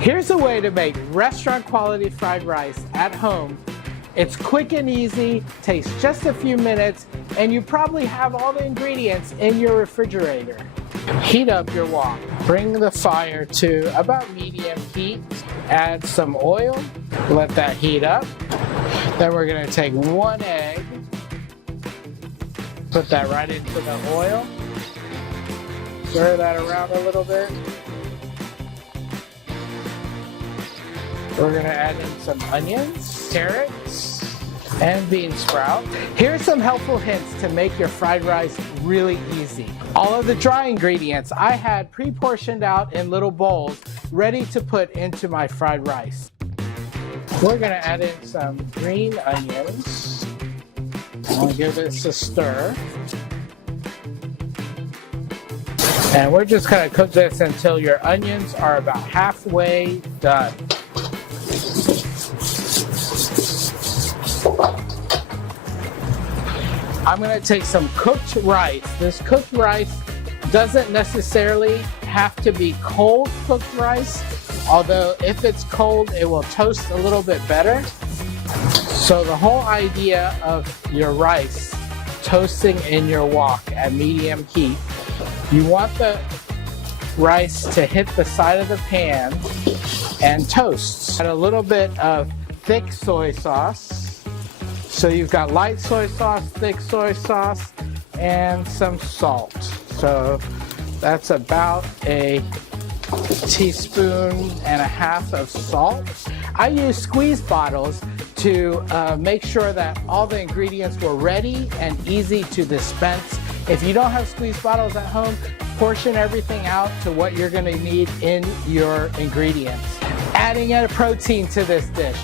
Here's a way to make restaurant quality fried rice at home. It's quick and easy, takes just a few minutes, and you probably have all the ingredients in your refrigerator. Heat up your wok. Bring the fire to about medium heat. Add some oil. Let that heat up. Then we're going to take 1 egg. Put that right into the oil. Stir that around a little bit. We're going to add in some onions, carrots, and bean sprouts. Here's some helpful hints to make your fried rice really easy. All of the dry ingredients I had pre-portioned out in little bowls ready to put into my fried rice. We're going to add in some green onions. I'll give this a stir. And we're just going to cook this until your onions are about halfway done. I'm going to take some cooked rice. This cooked rice doesn't necessarily have to be cold cooked rice, although if it's cold, it will toast a little bit better. So the whole idea of your rice toasting in your wok at medium heat, you want the rice to hit the side of the pan and toast. Add a little bit of thick soy sauce. So you've got light soy sauce, thick soy sauce, and some salt. So that's about a teaspoon and a half of salt. I use squeeze bottles to make sure that all the ingredients were ready and easy to dispense. If you don't have squeeze bottles at home, portion everything out to what you're going to need in your ingredients. Adding in a protein to this dish.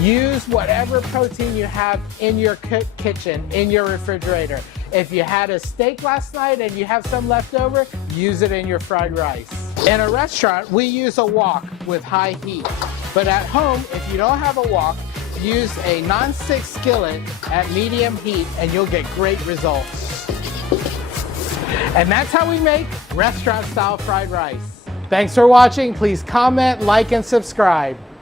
Use whatever protein you have in your kitchen, in your refrigerator. If you had a steak last night and you have some left over, use it in your fried rice. In a restaurant, we use a wok with high heat. But at home, if you don't have a wok, use a non-stick skillet at medium heat and you'll get great results. And that's how we make restaurant-style fried rice. Thanks for watching. Please comment, like, and subscribe.